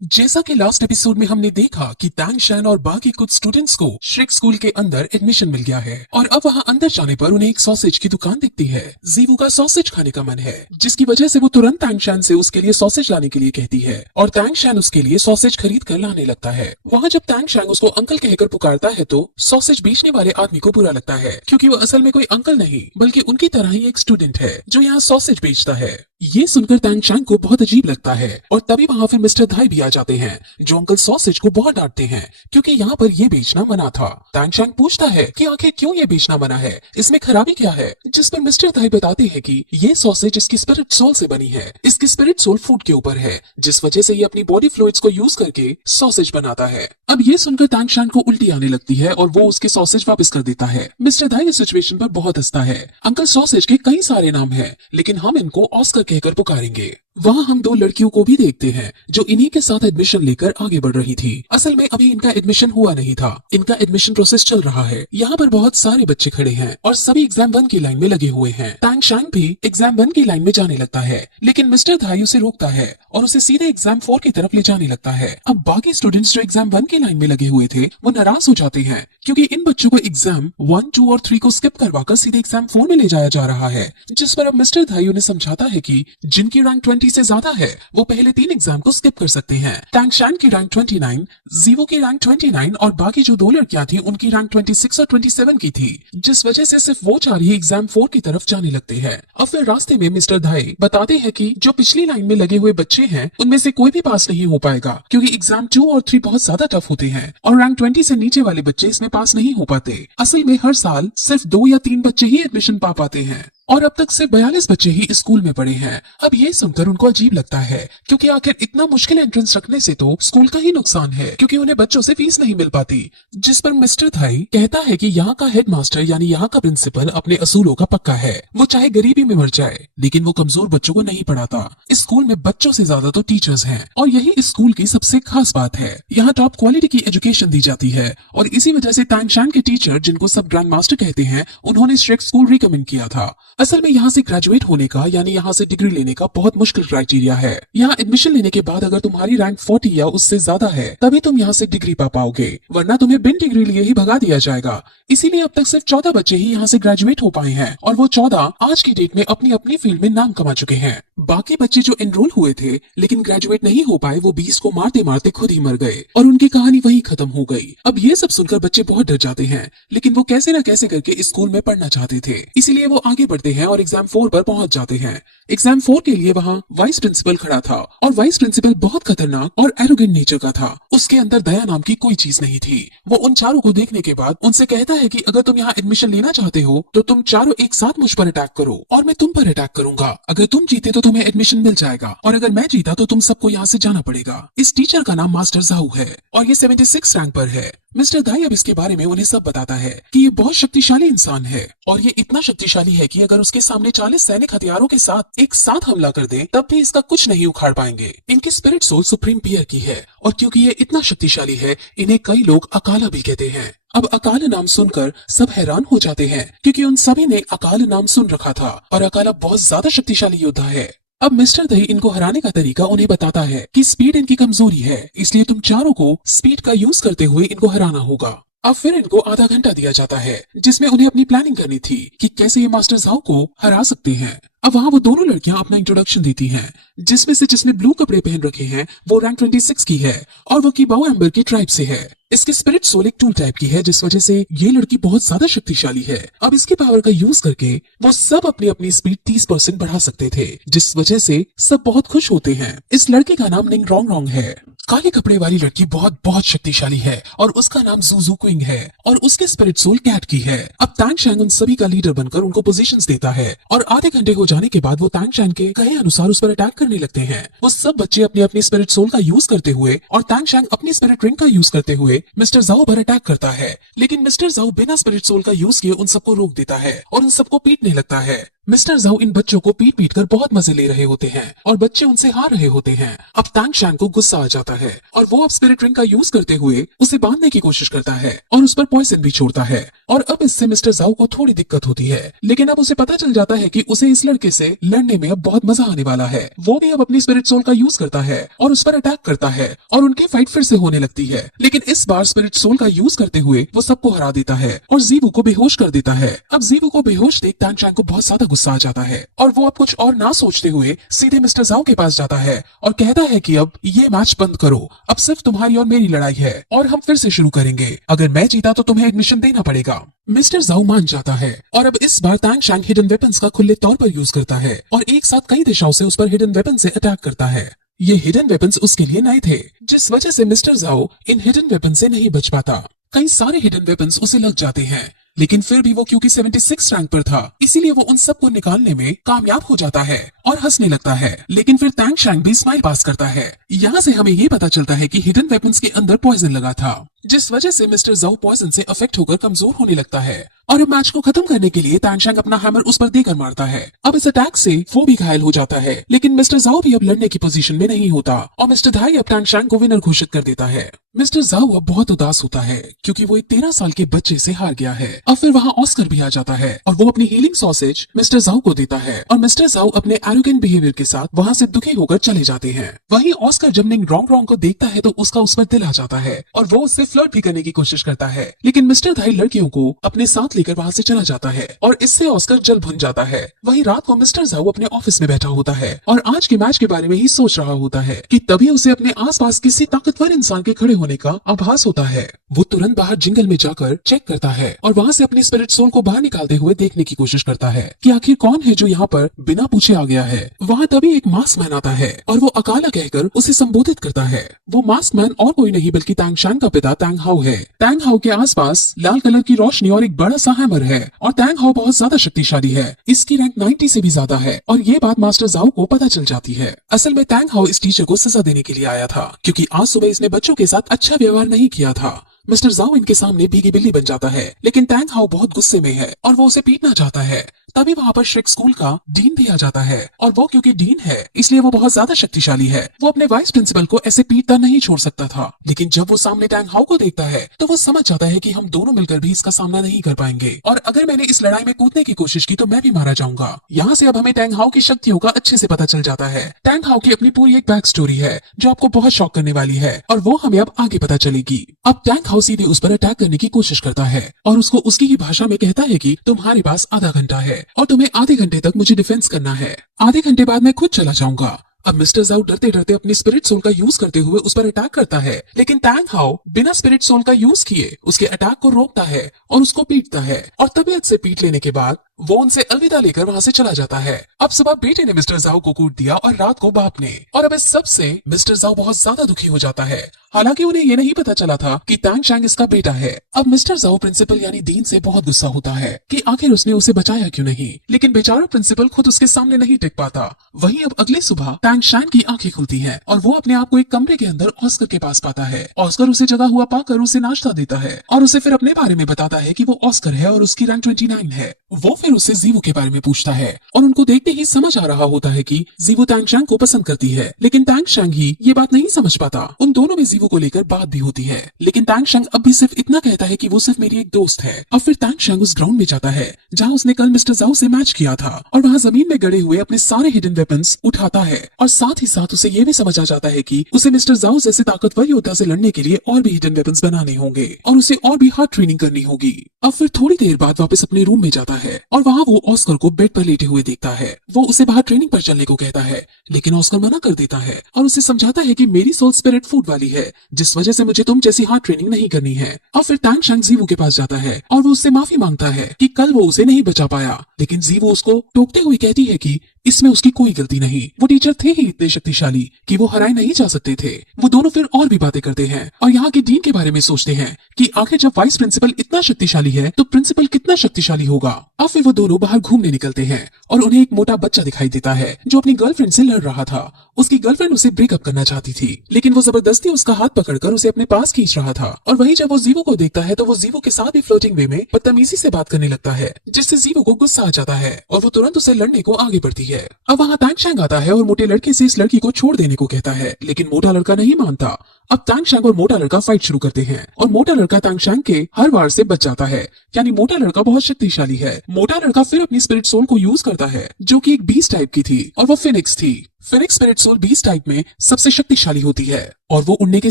जैसा कि last episode में हमने देखा कि टैंग शैन और बाकी कुछ स्टूडेंट्स को श्रेक स्कूल के अंदर एडमिशन मिल गया है और अब वहां अंदर जाने पर उन्हें एक सॉसेज की दुकान दिखती है। जीवू का सॉसेज खाने का मन है, जिसकी वजह से वो तुरंत टैंग शैन से उसके लिए सॉसेज लाने के लिए कहती है और टैंग शैन उसके लिए सॉसेज खरीद कर लाने लगता है। वहाँ जब टैंग शैन उसको अंकल कहकर पुकारता है तो सॉसेज बेचने वाले आदमी को बुरा लगता है, क्योंकि वो असल में कोई अंकल नहीं बल्कि उनकी तरह ही एक स्टूडेंट है जो यहाँ सॉसेज बेचता है। ये सुनकर टैंग शैन को बहुत अजीब लगता है और तभी वहाँ फिर मिस्टर धाई भी आ जाते हैं जो अंकल सॉसेज को बहुत डांटते हैं क्योंकि यहाँ पर ये बेचना मना था। टैंग शैन पूछता है कि आखिर क्यों ये बेचना मना है, इसमें खराबी क्या है, जिस पर मिस्टर धाई बताते हैं कि ये सॉसेज इसकी स्पिरिट सोल से बनी है, इसकी स्पिरिट सोल फूड के ऊपर है, जिस वजह से ये अपनी बॉडी फ्लूइड्स को यूज करके सॉसेज बनाता है। अब ये सुनकर टैंग शैन को उल्टी आने लगती है और वो उसके सॉसेज वापस कर देता है। मिस्टर धाई इस सिचुएशन पर बहुत हंसता है। अंकल सॉसेज के कई सारे नाम है, लेकिन हम इनको ऑस्कर कहकर पुकारेंगे। वहाँ हम दो लड़कियों को भी देखते हैं जो इन्हीं के साथ एडमिशन लेकर आगे बढ़ रही थी। असल में अभी इनका एडमिशन हुआ नहीं था, इनका एडमिशन प्रोसेस चल रहा है। यहाँ पर बहुत सारे बच्चे खड़े हैं और सभी एग्जाम 1 की लाइन में लगे हुए हैं। टैंग शैन भी एग्जाम 1 की लाइन में जाने लगता है, लेकिन मिस्टर धाई उसे रोकता है और उसे सीधे एग्जाम 4 की तरफ ले जाने लगता है। अब बाकी स्टूडेंट्स जो एग्जाम 1 की लाइन में लगे हुए थे वो नाराज हो जाते हैं क्योंकि इन बच्चों को एग्जाम 1, 2 और 3 को स्किप करवाकर सीधे एग्जाम 4 में ले जाया जा रहा है। जिस पर अब मिस्टर धाई उन्हें समझाता है कि जिनकी रैंक 20 से ज्यादा है वो पहले 3 एग्जाम को स्किप कर सकते हैं। टैंग शैन की रैंक 29, जीवो की रैंक 29 और बाकी जो 2 लड़कियां थी उनकी रैंक 26 और 27 की थी, जिस वजह से सिर्फ वो 4 ही एग्जाम 4 की तरफ जाने लगते हैं। अब फिर रास्ते में मिस्टर धाई बताते हैं कि जो पिछली लाइन में लगे हुए बच्चे हैं उनमें से कोई भी पास नहीं हो पाएगा क्योंकि एग्जाम 2 और 3 बहुत ज्यादा टफ होते हैं और रैंक 20 से नीचे वाले बच्चे इसमें पास नहीं हो पाते। असल में हर साल सिर्फ 2 या 3 बच्चे ही एडमिशन पा पाते हैं और अब तक सिर्फ 42 बच्चे ही स्कूल में पढ़े हैं। अब ये सुनकर उनको अजीब लगता है क्योंकि आखिर इतना मुश्किल एंट्रेंस रखने से तो स्कूल का ही नुकसान है क्योंकि उन्हें बच्चों से फीस नहीं मिल पाती। जिस पर मिस्टर धाई कहता है कि यहाँ का हेडमास्टर यानी यहाँ का प्रिंसिपल अपने असूलों का पक्का है, वो चाहे गरीबी में मर जाए लेकिन वो कमजोर बच्चों को नहीं पढ़ाता। इस स्कूल में बच्चों से ज्यादा तो टीचर्स हैं और यही इस स्कूल की सबसे खास बात है। यहाँ टॉप क्वालिटी की एजुकेशन दी जाती है और इसी वजह से टैंग शैन के टीचर जिनको सब ग्रैंड मास्टर कहते हैं उन्होंने श्रेक स्कूल रिकमेंड किया था। असल में यहाँ से ग्रेजुएट होने का यानी यहाँ से डिग्री लेने का बहुत मुश्किल क्राइटेरिया है। यहाँ एडमिशन लेने के बाद अगर तुम्हारी रैंक 40 या उससे ज्यादा है तभी तुम यहाँ से डिग्री पा पाओगे, वरना तुम्हें बिन डिग्री लिए ही भगा दिया जाएगा। इसीलिए अब तक सिर्फ 14 बच्चे ही यहाँ से ग्रेजुएट हो पाए हैं और वो 14 आज की डेट में अपनी अपनी फील्ड में नाम कमा चुके हैं। बाकी बच्चे जो एनरोल हुए थे लेकिन ग्रेजुएट नहीं हो पाए वो 20 को मारते मारते खुद ही मर गए और उनकी कहानी वही खत्म हो गई। अब ये सब सुनकर बच्चे बहुत डर जाते हैं, लेकिन वो कैसे न कैसे करके इस स्कूल में पढ़ना चाहते थे, इसीलिए वो आगे बढ़ते हैं और एग्जाम 4 पर पहुंच जाते हैं। एग्जाम 4 के लिए वहाँ वाइस प्रिंसिपल खड़ा था और वाइस प्रिंसिपल बहुत खतरनाक और एरोगेंट नेचर का था। उसके अंदर दया नाम की कोई चीज नहीं थी। वो उन चारों को देखने के बाद उनसे कहता है कि अगर तुम यहाँ एडमिशन लेना चाहते हो तो तुम चारों एक साथ मुझ पर अटैक करो और मैं तुम पर अटैक करूंगा। अगर तुम जीते तो तुम्हें एडमिशन मिल जाएगा और अगर मैं जीता तो तुम सबको यहाँ से जाना पड़ेगा। इस टीचर का नाम मास्टर जाऊ है और ये 76 रैंक पर है। मिस्टर धाई अब इसके बारे में उन्हें सब बताता है कि ये बहुत शक्तिशाली इंसान है और ये इतना शक्तिशाली है कि अगर उसके सामने 40 सैनिक हथियारों के साथ एक साथ हमला कर दें तब भी इसका कुछ नहीं उखाड़ पाएंगे। इनकी स्पिरिट सोल सुप्रीम पियर की है और क्योंकि ये इतना शक्तिशाली है इन्हें कई लोग अकाला भी कहते हैं। अब अकाल नाम सुनकर सब हैरान हो जाते हैं क्योंकि उन सभी ने अकाल नाम सुन रखा था और अकाला बहुत ज्यादा शक्तिशाली योद्धा है। अब मिस्टर धाई इनको हराने का तरीका उन्हें बताता है कि स्पीड इनकी कमजोरी है, इसलिए तुम चारों को स्पीड का यूज करते हुए इनको हराना होगा। अब फिर इनको आधा घंटा दिया जाता है जिसमें उन्हें अपनी प्लानिंग करनी थी कि कैसे ये मास्टर जाऊ को हरा सकते हैं। अब वहाँ वो दोनों लड़कियां अपना इंट्रोडक्शन देती हैं, जिसमें से जिसने ब्लू कपड़े पहन रखे हैं वो रैंक 26 की है और वो कीबाओ एम्बर की ट्राइब से है। इसकी स्पिरिट सोल एक टूल टाइप की है जिस वजह से ये लड़की बहुत ज्यादा शक्तिशाली है। अब इसकी पावर का यूज करके वो सब अपनी अपनी स्पीड 30% बढ़ा सकते थे, जिस वजह से सब बहुत खुश होते हैं। इस लड़की का नाम निंग रोंग रोंग है। काले कपड़े वाली लड़की बहुत बहुत शक्तिशाली है और उसका नाम जूजू क्विंग है और उसके स्पिरिट सोल कैट की है। अब टैंग शैन उन सभी का लीडर बनकर उनको पोजीशंस देता है और आधे घंटे हो जाने के बाद वो टैंग शैन के कहे अनुसार उस पर अटैक करने लगते हैं। वो सब बच्चे अपनी अपनी स्पिरिट सोल का यूज करते हुए और टैंग शैन अपनी स्पिरिट रिंग का यूज करते हुए मिस्टर जाओ पर अटैक करता है, लेकिन मिस्टर जाओ बिना स्पिरिट सोल का यूज किए उन सबको रोक देता है और उन सबको पीटने लगता है। मिस्टर जाओ इन बच्चों को पीट पीट कर बहुत मजे ले रहे होते हैं और बच्चे उनसे हार रहे होते हैं। अब तांग शैन को गुस्सा आ जाता है और वो अब स्पिरिट रिंग का यूज करते हुए उसे बांधने की कोशिश करता है और उस पर पॉइजन भी छोड़ता है। और अब इससे मिस्टर जाओ को थोड़ी दिक्कत होती है, लेकिन अब उसे पता चल जाता है कि उसे इस लड़के से लड़ने में अब बहुत मजा आने वाला है। वो भी अब अपनी स्पिरिट सोल का यूज करता है और उस पर अटैक करता है और उनकी फाइट फिर से होने लगती है। लेकिन इस बार स्पिरिट सोल का यूज करते हुए वो सबको हरा देता है और जीवू को बेहोश कर देता है। अब जीवू को बेहोश देख तांग शैन को बहुत ज्यादा गुस्सा आ जाता है और वो अब कुछ और ना सोचते हुए सीधे मिस्टर जाओ के पास जाता है और कहता है कि अब ये मैच बंद करो, अब सिर्फ तुम्हारी और मेरी लड़ाई है और हम फिर से शुरू करेंगे। अगर मैं जीता तो तुम्हें एडमिशन देना पड़ेगा। मिस्टर जाओ मान जाता है और अब इस बार तांग शैन हिडन वेपन्स का खुले तौर पर यूज करता है और एक साथ कई दिशाओं से उस पर हिडन वेपन से अटैक करता है। ये हिडन वेपन्स उसके लिए नए थे, जिस वजह से मिस्टर जाओ इन हिडन वेपन से नहीं बच पाता। कई सारे हिडन वेपन्स उसे लग जाते हैं, लेकिन फिर भी वो क्योंकि 76 रैंक पर था इसीलिए वो उन सबको निकालने में कामयाब हो जाता है और हंसने लगता है। लेकिन फिर तांग शैन भी स्माइल पास करता है। यहाँ से हमें ये पता चलता है कि हिडन वेपन्स के अंदर पॉइजन लगा था, जिस वजह से मिस्टर जाओ पॉइजन से अफेक्ट होकर कमजोर होने लगता है और अब मैच को खत्म करने के लिए तांग शैन अपना हैमर उस पर देकर मारता है। अब इस अटैक से वो भी घायल हो जाता है, लेकिन मिस्टर जाओ भी अब लड़ने की पोजीशन में नहीं होता और मिस्टर धाई अब तांग शैन को विनर घोषित कर देता है। मिस्टर जाओ अब बहुत उदास होता है क्योंकि वो एक 13 साल के बच्चे से हार गया है। अब फिर वहाँ ऑस्कर भी आ जाता है और वो अपनी हीलिंग सॉसेज मिस्टर जाओ को देता है और मिस्टर जाओ अपने एरोगेंट बिहेवियर के साथ वहाँ से दुखी होकर चले जाते हैं। वहीं ऑस्कर जब निंग रॉन्ग रॉन्ग को देखता है तो उसका उस पर दिल आ जाता है और वो उससे फ्लर्ट भी करने की कोशिश करता है, लेकिन मिस्टर धाई लड़कियों को अपने साथ लेकर वहाँ से चला जाता है और इससे ऑस्कर जल भुन जाता है। वहीं रात को मिस्टर जाओ अपने ऑफिस में बैठा होता है और आज के मैच के बारे में ही सोच रहा होता है कि तभी उसे अपने आसपास किसी ताकतवर इंसान के खड़े होने का आभास होता है। वो तुरंत बाहर जंगल में जाकर चेक करता है और वहाँ से अपनी स्पिरिट सोल को बाहर निकालते हुए देखने की कोशिश करता है कि आखिर कौन है जो यहाँ पर बिना पूछे आ गया है। वहाँ तभी एक मास्क मैन आता है और वो अकाला कहकर उसे संबोधित करता है। वो मास्क मैन और कोई नहीं बल्कि तांग शैन का पिता तांग हाउ है। तांग हाउ के आसपास लाल कलर की रोशनी और एक बड़ा सा हैमर है और तांग हाउ बहुत ज्यादा शक्तिशाली है। इसकी रैंक 90 से भी ज्यादा है और ये बात मास्टर जाओ को पता चल जाती है। असल में तांग हाउ इस टीचर को सजा देने के लिए आया था क्योंकि आज सुबह इसने बच्चों के साथ अच्छा व्यवहार नहीं किया था। मिस्टर जाओ इनके सामने भीगी बिल्ली बन जाता है, लेकिन तांग हाउ बहुत गुस्से में है और वो उसे पीटना चाहता है। तभी वहाँ पर श्रेक स्कूल का डीन भी आ जाता है और वो क्योंकि डीन है इसलिए वो बहुत ज्यादा शक्तिशाली है। वो अपने वाइस प्रिंसिपल को ऐसे पीटता नहीं छोड़ सकता था, लेकिन जब वो सामने टैंग हाउ को देखता है तो वो समझ जाता है कि हम दोनों मिलकर भी इसका सामना नहीं कर पाएंगे और अगर मैंने इस लड़ाई में कूदने की कोशिश की तो मैं भी मारा जाऊंगा। यहाँ से अब हमें टैंग हाउ की शक्तियों का अच्छे से पता चल जाता है। टैंग हाउ की अपनी पूरी एक बैक स्टोरी है जो आपको बहुत शॉक करने वाली है और वो हमें अब आगे पता चलेगी। अब टैंग हाउ सीधे उस पर अटैक करने की कोशिश करता है और उसको उसकी ही भाषा में कहता है कि तुम्हारे पास आधा घंटा है और तुम्हें आधे घंटे तक मुझे डिफेंस करना है। आधे घंटे बाद मैं खुद चला जाऊंगा। अब मिस्टर जाओ डरते डरते अपनी स्पिरिट सोल का यूज करते हुए उस पर अटैक करता है, लेकिन टैंग हाउ बिना स्पिरिट सोल का यूज किए उसके अटैक को रोकता है और उसको पीटता है और तबीयत से पीट लेने के बाद वो उनसे अलविदा लेकर वहाँ से चला जाता है। अब सुबह बेटे ने मिस्टर जाओ को कूट दिया और रात को बाप ने, और अब इस सब से मिस्टर जाओ बहुत ज्यादा दुखी हो जाता है। हालांकि उन्हें ये नहीं पता चला था कि तांग शैंग इसका बेटा है। अब मिस्टर जाओ प्रिंसिपल यानी डीन से बहुत गुस्सा होता है कि आखिर उसने उसे बचाया क्यों नहीं, लेकिन बेचारा प्रिंसिपल खुद उसके सामने नहीं टिक पाता। वहीं अब अगली सुबह तांग शैंग की आंखें खुलती हैं और वो अपने आप को एक कमरे के अंदर ऑस्कर के पास पाता है। ऑस्कर उसे जगा हुआ पाकर उसे नाश्ता देता है और उसे फिर अपने बारे में बताता है कि वो ऑस्कर है और उसकी रैंक 29 है। वो फिर उससे जीवू के बारे में पूछता है और उनको देखते ही समझ आ रहा होता है कि जीवू तांग शैंग को पसंद करती है, लेकिन तांग शैंग ही ये बात नहीं समझ पाता। उन दोनों में जीवू को लेकर बात भी होती है, लेकिन तांग शैंग अब भी सिर्फ इतना कहता है कि वो सिर्फ मेरी एक दोस्त है। अब फिर तांग शैंग उस ग्राउंड में जाता है जहाँ उसने कल मिस्टर जाओ से मैच किया था और वहाँ जमीन में गड़े हुए अपने सारे हिडन वेपन्स उठाता है और साथ ही साथ उसे ये भी समझ आ जाता है कि उसे मिस्टर जाओ जैसे ताकतवर योद्धा से लड़ने के लिए और भी हिडन वेपन्स बनाने होंगे और उसे और भी हार्ड ट्रेनिंग करनी होगी। अब फिर थोड़ी देर बाद वापस अपने रूम में जाता है और वहाँ वो ऑस्कर को बेड पर लेटे हुए देखता है। वो उसे बाहर ट्रेनिंग पर चलने को कहता है, लेकिन ऑस्कर मना कर देता है और उसे समझाता है कि मेरी सोल स्पिरिट फूड वाली है, जिस वजह से मुझे तुम जैसी हार्ड ट्रेनिंग नहीं करनी है। और फिर तांग शैंग जीवू के पास जाता है और वो उससे माफी मांगता है कि कल वो उसे नहीं बचा पाया, लेकिन जीवू उसको टोकते हुए कहती है कि इसमें उसकी कोई गलती नहीं। वो टीचर थे ही इतने शक्तिशाली कि वो हराए नहीं जा सकते थे। वो दोनों फिर और भी बातें करते हैं और यहाँ के डीन के बारे में सोचते हैं कि आखिर जब वाइस प्रिंसिपल इतना शक्तिशाली है तो प्रिंसिपल कितना शक्तिशाली होगा। अब फिर वो दोनों बाहर घूमने निकलते हैं और उन्हें एक मोटा बच्चा दिखाई देता है जो अपनी गर्लफ्रेंड से लड़ रहा था। उसकी गर्लफ्रेंड उसे ब्रेकअप करना चाहती थी, लेकिन वो जबरदस्ती उसका हाथ पकड़कर उसे अपने पास खींच रहा था। और वहीं जब वो जीवो को देखता है तो वो जीवो के साथ भी फ्लोटिंग वे में बदतमीजी से बात करने लगता है, जिससे जीवो को गुस्सा आ जाता है और वो तुरंत उसे लड़ने को आगे बढ़ती है। अब वहाँ तांगशैंग आता है और मोटे लड़के से इस लड़की को छोड़ देने को कहता है, लेकिन मोटा लड़का नहीं मानता। अब तांगशैंग और मोटा लड़का फाइट शुरू करते हैं और मोटा लड़का तांगशैंग के हर वार से बच जाता है, यानी मोटा लड़का बहुत शक्तिशाली है। मोटा लड़का फिर अपनी स्पिरिट सोल को यूज करता है जो कि एक बीस्ट टाइप की थी और वो फिनिक्स थी। Phoenix spirit soul beast type में सबसे शक्तिशाली होती है और वो उड़ने के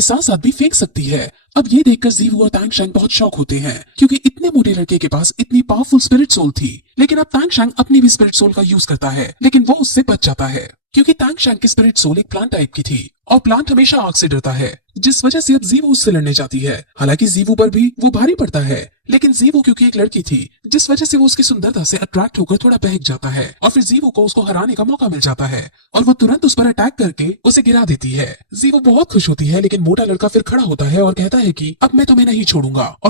साथ साथ भी फेंक सकती है। अब ये देखकर जीवू और तांगशैंग बहुत शॉक होते हैं क्योंकि इतने मोटे लड़के के पास इतनी पावरफुल स्पिरिट सोल थी। लेकिन अब तांगशैंग अपनी भी स्पिरिट सोल का यूज करता है, लेकिन वो उससे बच जाता है क्योंकि तांगशैंग की स्पिरिट सोल एक प्लांट टाइप की थी और प्लांट हमेशा आग से डरता है, जिस वजह से अब जीवू उससे लड़ने जाती है। हालांकि जीवू पर भी वो भारी पड़ता है, लेकिन जीवू क्योंकि एक लड़की थी जिस वजह से वो उसकी सुंदरता से अट्रैक्ट होकर थोड़ा बहक जाता है और फिर जीवू को उसको हराने का मौका मिल जाता है और वो तुरंत उस पर अटैक करके उसे गिरा देती है। जीवू बहुत खुश होती है, लेकिन मोटा लड़का फिर खड़ा होता है और कहता है कि अब मैं तुम्हें नहीं छोड़ूंगा। और